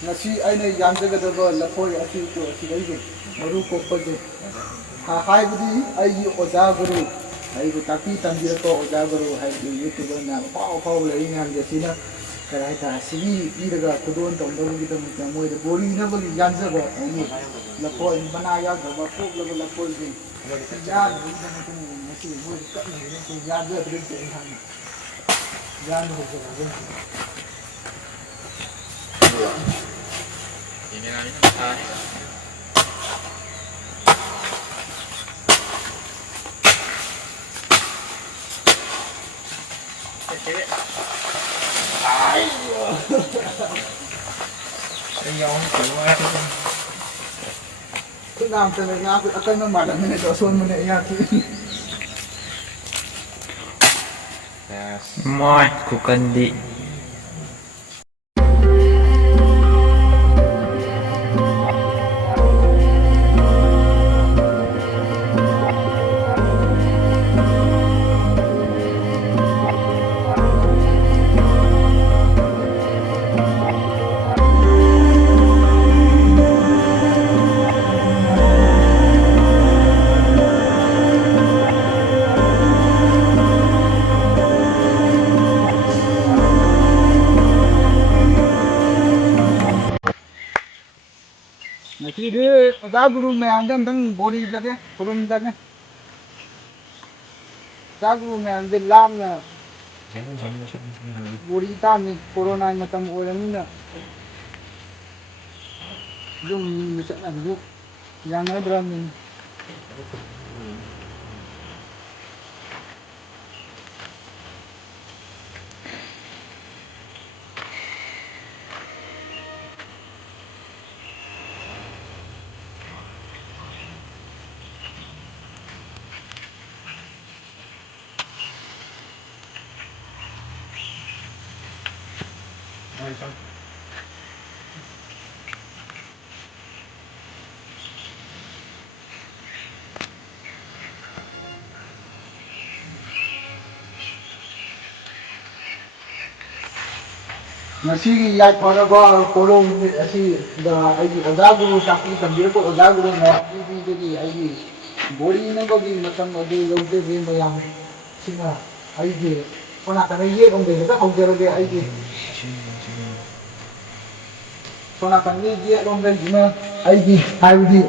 ngasi aina yamjagadaba lafoi asi ko asidai maru kokpaje hai budi ai oja guru ai bu tapi tambir ko oja guru hai youtuber na pau lai ngam jasina karai ta sini iraga kudon tongdo gi dam ta moi de bori na bali yamjaga ai lafoi bana ya ga ba ko la lafoi ji ya ni da na ko ngasi moi ka ni ko ya ga de ke han ya no ko ga ini kan ini besar. Cewek. Ayo. Yang keluar. Kenapa terdengar aku akan memandang ini dosun mana ya ki. Yes. Moi, ku kandi. Nanti dia dah guru main tentang body lagi, turun lagi. Dah guru main di lam na body tam ni corona macam orang ni na. Jom macam mana tu? Yang ada berapa ni? Ngasi ya pada gua kolom asi dah aji oda guru tapi tambir ko oda guru na TV jadi aji body na ko di macam ade lote be mayam singa aji pona kana ye ong be ka ong jero ge aji pona kana ye ong be jina aji haidi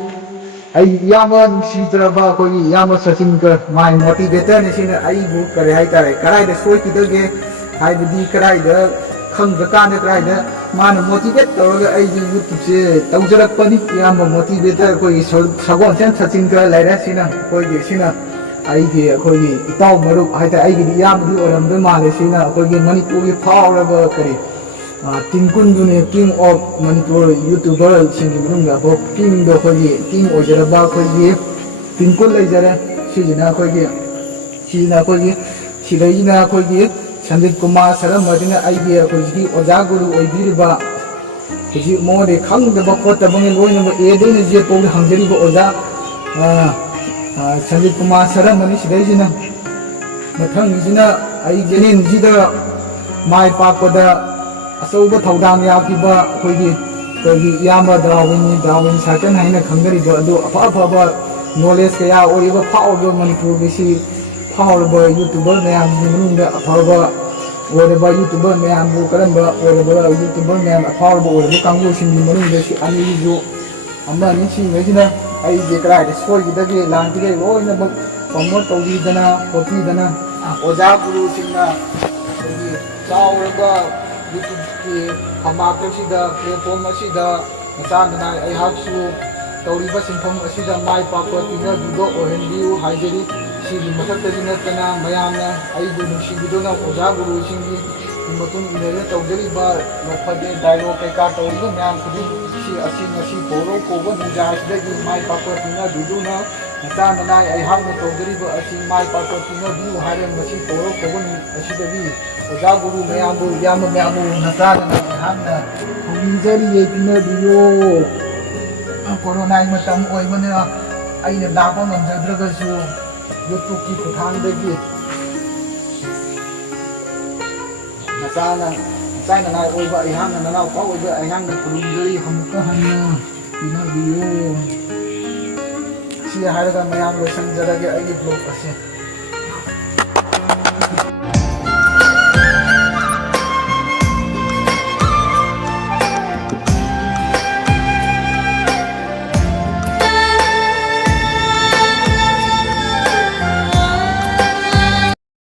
ai yama sitraba ko yama sachin ka mai motivator ne singa ai bu kare hai tare karai de soi kidage haidi karai de khang da kan da da mana motivate tawga ai youtube se tawjarak pani yamba motivator ko sagon chen sachin ka laira sina ko ge sina ai ge ko ge itaw maru ai ta ai ge yam du oram da male sina ko ge manipur ge power ba kare tingkun du ne king of manipur youtuber sing gi ga bo king do ko ge king ojara ba ko ge tingkun lai jara sijina ko ge sidai ko ge Sandeep Kumar Saram Madina idea ko ji oja guru oibiriba ji mo de khang de ba ko ta bang loi na e de ne je ko hangjari ba oja Sandeep Kumar Saram mani sidai jina mathang jina ai jenin ji da mai pa ko da asau ba thaudang ya ki ba ko gi yama dawin sakan haina khanggari ba do afa ba knowledge ka ya oi ba phao ba manipur bi si power by YouTuber mayam mununda power whatever YouTuber mayam bu karamba whatever YouTuber mayam power bo whatever kanggo sing mununda si ani ju amma ni si mejina ai je kra de soi gi dage lang tige oi na bak promote togi dana copy dana oja guru singna gi power ba YouTube ki hamaka si da platform si da masan na ai have su tawri ba sinfom si da mai pa ko tinga video o hindi hajeri Sini macam tadi nak kena mayamnya, ayu nusi gitu na oja guru singi, matun ini tahu jadi bar, lepas dia dialog kayak tahu itu mayam kudi si asin nasi poro koban ujar sudah di mai pakor tina dulu na, kita menai ayam na tahu jadi bar asin mai pakor tina dulu hari nasi poro koban asin tadi oja guru mayam bu nasa na ayam na, kuni jadi ye tina dulu, corona ini macam oi mana, ayu nak pun nampak terus YouTube ki kuthang degi nasana ꯆꯥꯏꯅꯉꯥꯏ ꯑꯣꯏꯕ ꯑꯩꯍꯥꯛꯅ ꯅꯅꯥꯎꯄꯥ ꯑꯣꯏꯕ ꯑꯩꯍꯥꯛꯅ ꯈꯨꯔꯨꯝꯖꯔꯤ ꯑꯃꯨꯛꯀ ꯍꯟꯅ ꯄꯤꯅꯕꯤꯌꯨ ꯁꯤ ꯍꯥꯏꯔꯒ ꯃꯌꯥꯝ ꯂꯣꯏꯁꯤꯟꯖꯔꯒꯦ ꯑꯩꯒꯤ ꯕ꯭ꯂꯣꯛ ꯑꯁꯦ